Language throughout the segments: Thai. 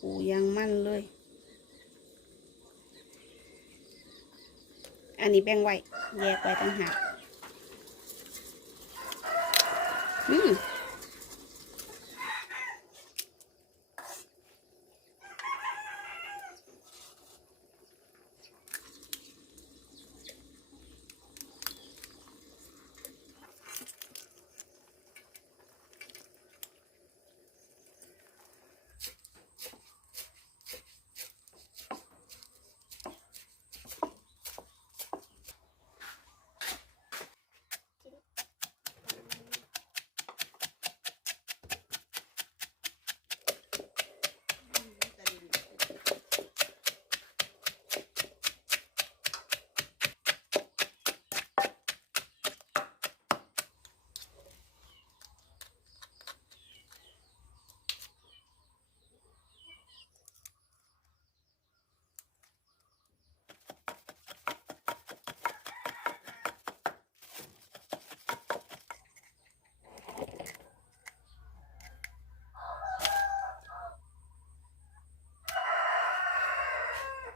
กูยังมั่นเลย อันนี้แบ่งไว้ แยกไว้ต่างหากอืม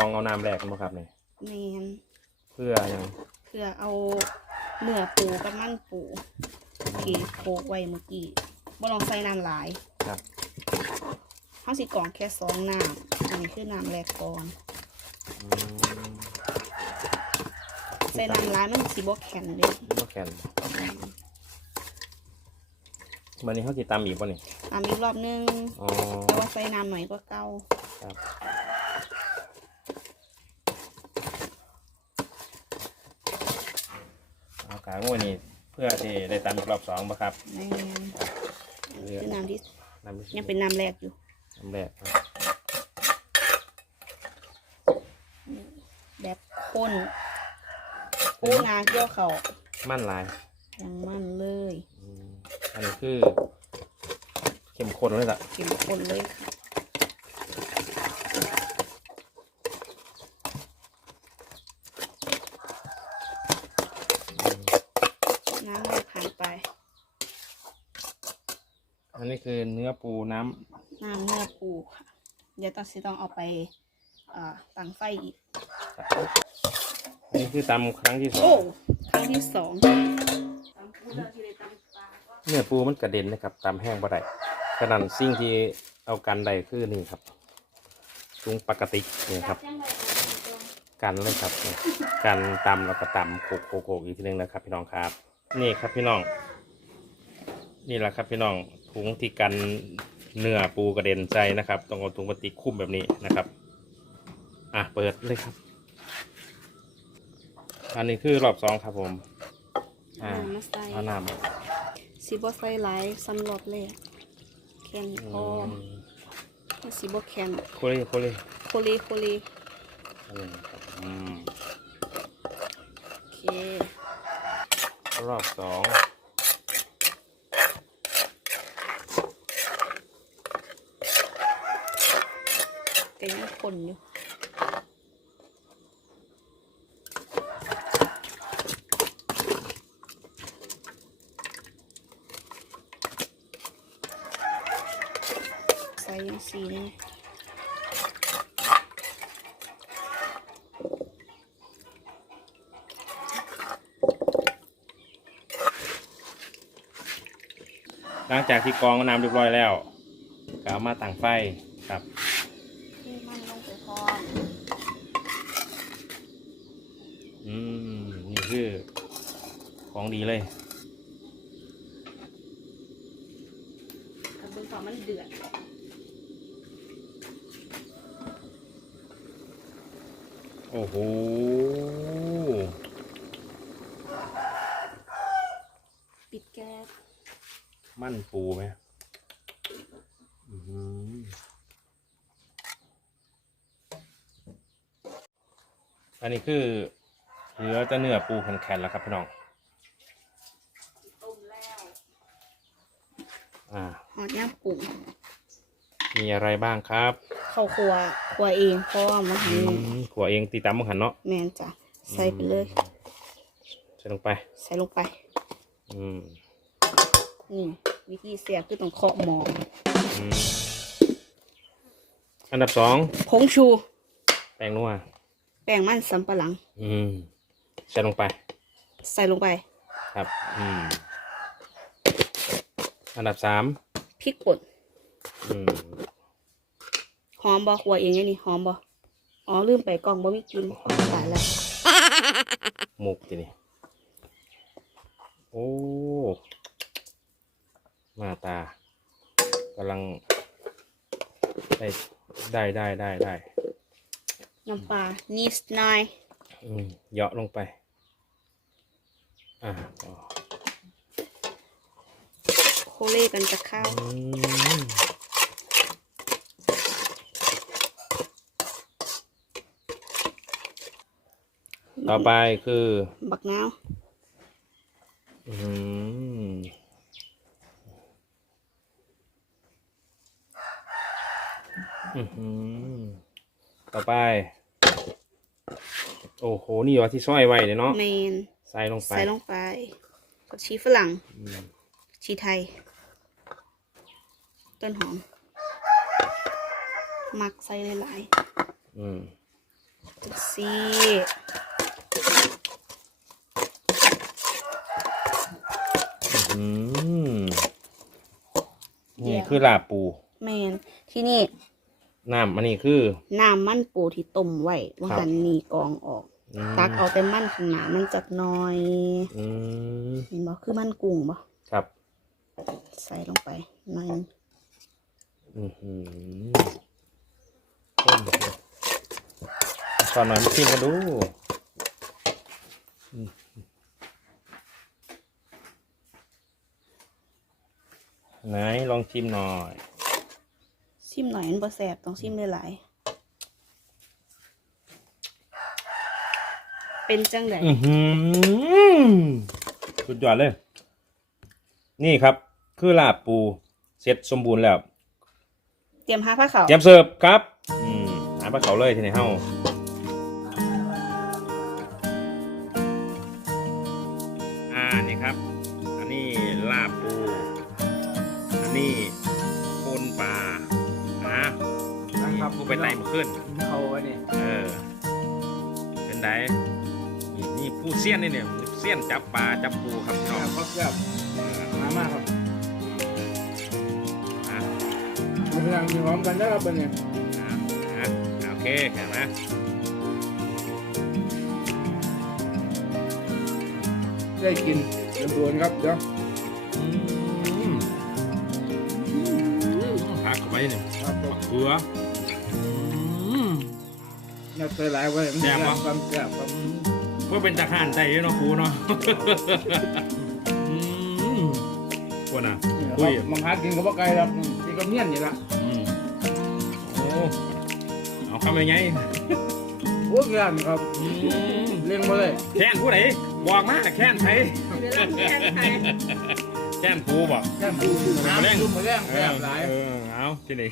องเอาน้ำแรกมาครับเนี่ยแมนเพื่ออย่างเพื่อเอาเนื้อปูกับมันปูที่โคกไว้เมื่อกี้บ่ลองใส่น้ำหลายครับเขาสิกรองแค่สองน้ำอันนี้คือน้ำแรกก่อนอืมใส่น้ำร้ายมันสิบ่แข็งเลยก็แข็งวันนี้เขาติดตามอีกป่ะนี่ตามอีกรอบนึงอ๋อแต่ว่าใส่น้ำหน่อยกว่าเก่าครับเอากา งวันนี้เพื่อที่ได้ตามอีกรอบสองป่ะครับแม่นอันนี้คือน้ำที่น้ำยังเป็นน้ำแรกอยู่น้ำแรกครับแบบข้นโอ้นาเกี่ยวเขามั่นลายยังมันเลยอืมอันนี้คือเข้มข้นเลยล่ะ เข้มข้นเลยค่ะน้ำแรกผ่านไป อันนี้ คือเนื้อปูน้น้ำเนื้อปูค่ะ เดี๋ยวต้องสิต้องเอาไปเอ่อตั้งไฟอีกำอันนี้คือตำครั้งที่สอโอ้งครั้งที่สองเนื้อปูมันกระเด็นนะครับตำแห้งบ่ได้ขนาดสิ่งที่เอากันได้คือนี่ครับถุงปกตินี่ครับ กันเลยครับนี่กันตำแล้วก็ตำโขกโขกโขกอีกทีหนึงนะครับ พี่น้องครับ นี่ครับพี่น้อง นี่แหละครับพี่น้อง ถุงที่กันเนื้อปูกระเด็นใจนะครับต้องเอาถุงพลาสติกคลุมแบบนี้นะครับ อะเปิดเลยครับ อันนี้คือรอบสองครับผมอ่าน้ำมาใส่เอาน้ำสีบอใส่หลายสำหรับเลยแคนพออืมสีบอแคนโคเล่โคเล่โคลีโคลีอืมครับอืมโอเครอบสอง แต่ยังคนอยู่ใส่ยังสีนี่หลังจากที่กรองน้ำเรียบร้อยแล้วก็เอามาตั้งไฟครับ ที่มันลงไปพร้อม อืม นี่ คือของดีเลยกระเบื้องฝามันเดือดโอ้โหปิดแก๊สมันปูไหมอื้อหืออันนี้คือ เหลือแต่เนื้อปูแข็งๆแล้วครับพี่น้องต้มแล้วอ่าหอดย่างปรุงมีอะไรบ้างครับเข้าครัวครัวเองเพราะว่ามันอืมีมขัวเองตีตามมังหันเนาะแมนจ้ะใส่ไปเลยใส่ลงไป ใส่ลงไป อืมนี่วิธีเสียบคือต้องเคาะหม้ออืมอันดับสองผงชู แป้งนัวแป้งมันสำปะหลัง อืม ใส่ลงไป ใส่ลงไป ครับ อืม อันดับสามพริกป่นอืมหอมบ่ครัวเองไงนี่หอมบ่อ๋อลืมไปกล่องบ่มีกินตายแล้วหมุกทีนี่โอ้หน้าตากำลัง ได้ได้ได้ได้ได้น้ำปลานิดหน่อยอืม เหยาะลงไป อ่าต่อโคเล่กันจะข้าวอืมต่อไปคือ บักนาวอืมอื้อหือต่อไป โอ้โห นี่ว่าที่ซอยไว้เนี่ยเนาะเมนใส่ลงไป ใส่ลงไปผักชีฝรั่งอืมชีไทย ต้นหอมหมักใส่หลายอืมๆจังซีอืมนี่คือลาบปูแมนที่นี่ น้ำอันนี้คือ น้ำมันปูที่ต้มไว้ว่าครับหันนี่กรองออก อืมตักเอาแต่มันข้างหนามันจักหน้อยอืมเห็นบ่คือมันกุ้งบ่ครับ ใส่ลงไปหน่อยหนึ่งอือหือต้มขอหน่อยมาชิมกันดูอืมไหนลองชิมหน่อย ซิมหน่อยมันบ่แสบต้องซิมหลายๆเป็นจังไดอือหือสุดยอดเลย นี่ครับ คือลาบปูเสร็จสมบูรณ์แล้ว เตรียมหาผ้าขาวเตรียมเสิร์ฟครับอืมหาปลาเขาเลยที่ไหนเฮาอ่านี่ครับ อันนี้ลาบปู อันนี้ ครับกูไปไล่มาขึ้นเขาอันนี้เออ เป็นไดนี่นี่ผู้เสี้ยนนี่เนี่ยเสี้ยนจับปลาจับปูครับพี่น้องครับแบบมามากครับอะมาพลังมีพร้อมกันได้ครับเป็นเนี่ยอะอะโอเคเห็นไหมได้กินจำนวนครับเดี๋ยวอืมผักเข้าไปเนี่ยครับผมเขืออืม น่าเคยหลายไว้มันแซ่บปะความแซ่บครับก็เป็นทหารใจเนาะครูเนาะอืมกว่าน่ะนี่แหละคุยครับมังคัดกินกับว่าไก่ครับอืมกินกับเมี่ยนนี่ละอืมโอ้เอาคำยังไงโอ้ยงานครับอืมเลี้ยงมาเลยแค้นผู้ไหนบอกมาแค้นใครเดี๋ยวเราแกงไทยแค้นครูบอกแค่ปูน้ำซุปมาแรงแซ่บหลาย เออ เอาที่ไหน